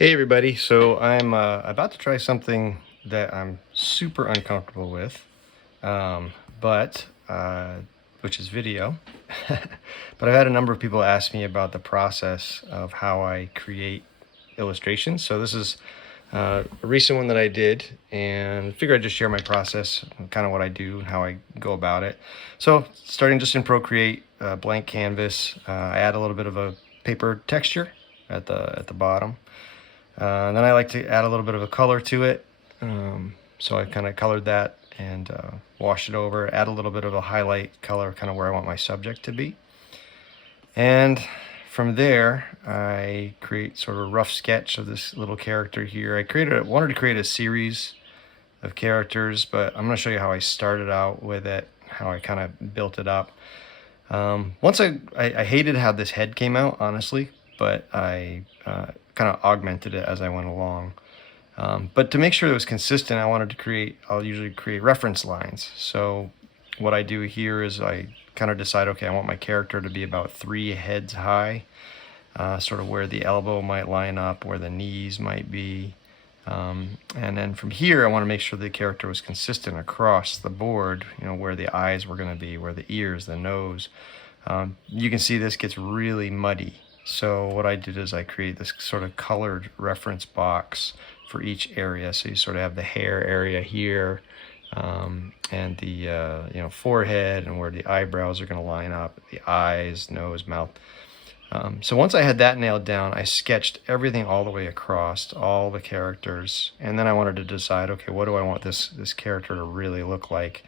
Hey everybody, so I'm about to try something that I'm super uncomfortable with, um, but which is video. But I've had a number of people ask me about the process of how I create illustrations. So this is a recent one that I did, and I figured I'd just share my process, kind of what I do and how I go about it. So starting just in Procreate, blank canvas, I add a little bit of a paper texture at the bottom. And then I like to add a little bit of a color to it. So I kind of colored that and washed it over, add a little bit of a highlight color, kind of where I want my subject to be. And from there, I create sort of a rough sketch of this little character here. Wanted to create a series of characters, but I'm going to show you how I started out with it, how I kind of built it up. Once I hated how this head came out, honestly, but I kind of augmented it as I went along. But to make sure it was consistent, I'll usually create reference lines. So what I do here is I kind of decide, okay, I want my character to be about 3 heads high, sort of where the elbow might line up, where the knees might be. And then from here, I want to make sure the character was consistent across the board, where the eyes were going to be, where the ears, the nose. You can see this gets really muddy. So what I did is I create this sort of colored reference box for each area. So you sort of have the hair area here, and the forehead, and where the eyebrows are going to line up, the eyes, nose, mouth. So once I had that nailed down, I sketched everything all the way across, all the characters, and then I wanted to decide, okay, what do I want this character to really look like?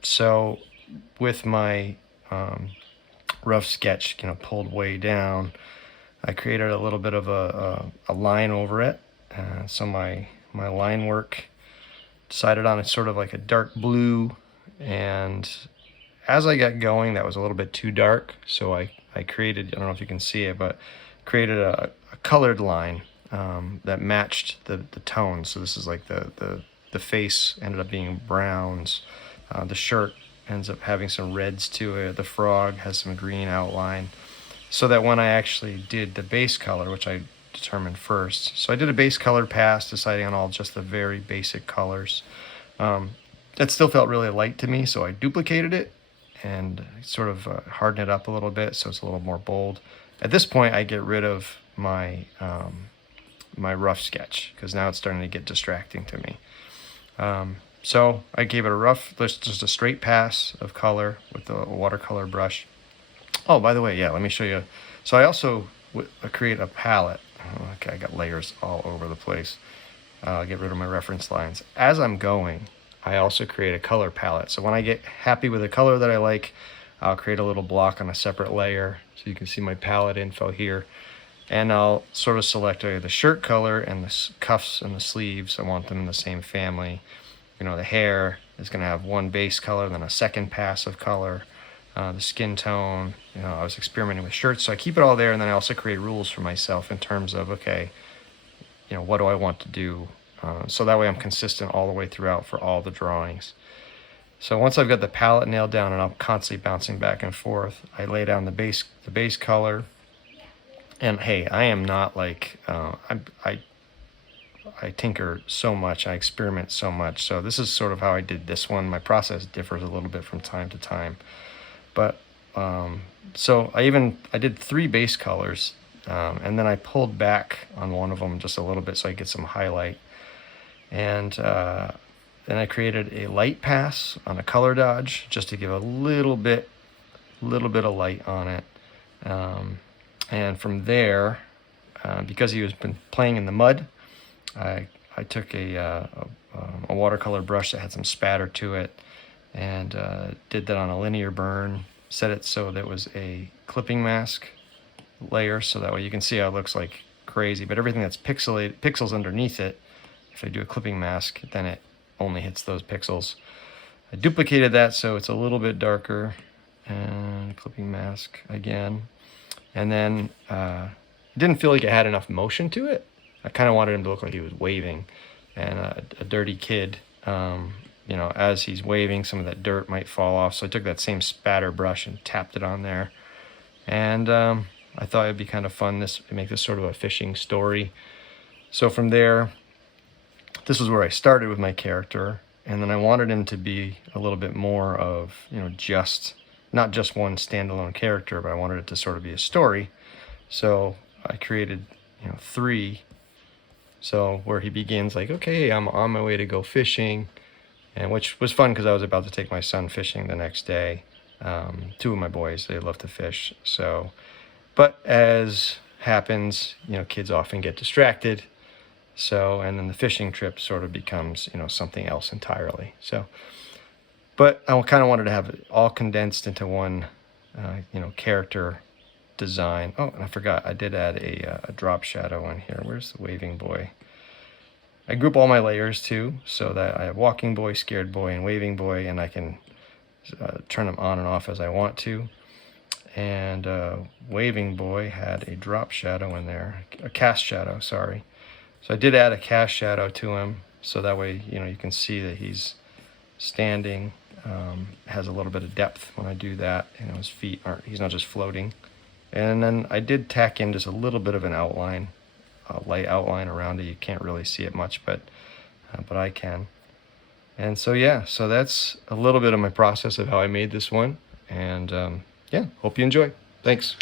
So with my rough sketch, pulled way down, I created a little bit of a line over it. So my line work decided on it's sort of like a dark blue, and as I got going, that was a little bit too dark, so I created, I don't know if you can see it, but created a colored line that matched the tone. So this is like the face ended up being browns, the shirt ends up having some reds to it, the frog has some green outline, so that when I actually did the base color, which I determined first, so I did a base color pass, deciding on all just the very basic colors. That still felt really light to me, so I duplicated it and sort of harden it up a little bit so it's a little more bold. At this point, I get rid of my my rough sketch, because now it's starting to get distracting to me. So I gave it just a straight pass of color with the watercolor brush. Oh, by the way, yeah, let me show you. So I also create a palette. Okay, I got layers all over the place. I'll get rid of my reference lines. As I'm going, I also create a color palette. So when I get happy with a color that I like, I'll create a little block on a separate layer. So you can see my palette info here. And I'll sort of select the shirt color and the cuffs and the sleeves. I want them in the same family. The hair is going to have one base color, then a second pass of color. The skin tone, I was experimenting with shirts, so I keep it all there, and then I also create rules for myself in terms of, okay, what do I want to do? So that way I'm consistent all the way throughout for all the drawings. So once I've got the palette nailed down, and I'm constantly bouncing back and forth, I lay down the base color. And hey, I am not like, I tinker so much, I experiment so much. So this is sort of how I did this one. My process differs a little bit from time to time. But so I did 3 base colors, and then I pulled back on one of them just a little bit so I get some highlight. And then I created a light pass on a color dodge just to give a little bit of light on it. And from there, because he was been playing in the mud, I took a watercolor brush that had some spatter to it, and did that on a linear burn, set it so that it was a clipping mask layer, so that way you can see how it looks like crazy, but everything that's pixels underneath it, if I do a clipping mask, then it only hits those pixels. I duplicated that so it's a little bit darker, and clipping mask again. And then it didn't feel like it had enough motion to it. I kind of wanted him to look like he was waving, and a dirty kid, as he's waving, some of that dirt might fall off. So I took that same spatter brush and tapped it on there. And I thought it'd be kind of fun to make this sort of a fishing story. So from there, this is where I started with my character, and then I wanted him to be a little bit more of, not just one standalone character, but I wanted it to sort of be a story. So I created, 3. So where he begins like, okay, I'm on my way to go fishing, and which was fun because I was about to take my son fishing the next day. 2 of my boys, they love to fish. So, but as happens, kids often get distracted. So, and then the fishing trip sort of becomes, something else entirely. So, but I kind of wanted to have it all condensed into one, character design. Oh, and I forgot, I did add a drop shadow in here. Where's the waving boy? I group all my layers too, so that I have walking boy, scared boy, and waving boy, and I can turn them on and off as I want to. And waving boy had a drop shadow in there, a cast shadow, sorry. So I did add a cast shadow to him, so that way, you can see that he's standing, has a little bit of depth when I do that. His feet he's not just floating. And then I did tack in just a little bit of an outline, a light outline around it. You can't really see it much, but I can. And so, yeah, so that's a little bit of my process of how I made this one. And yeah, hope you enjoy. Thanks.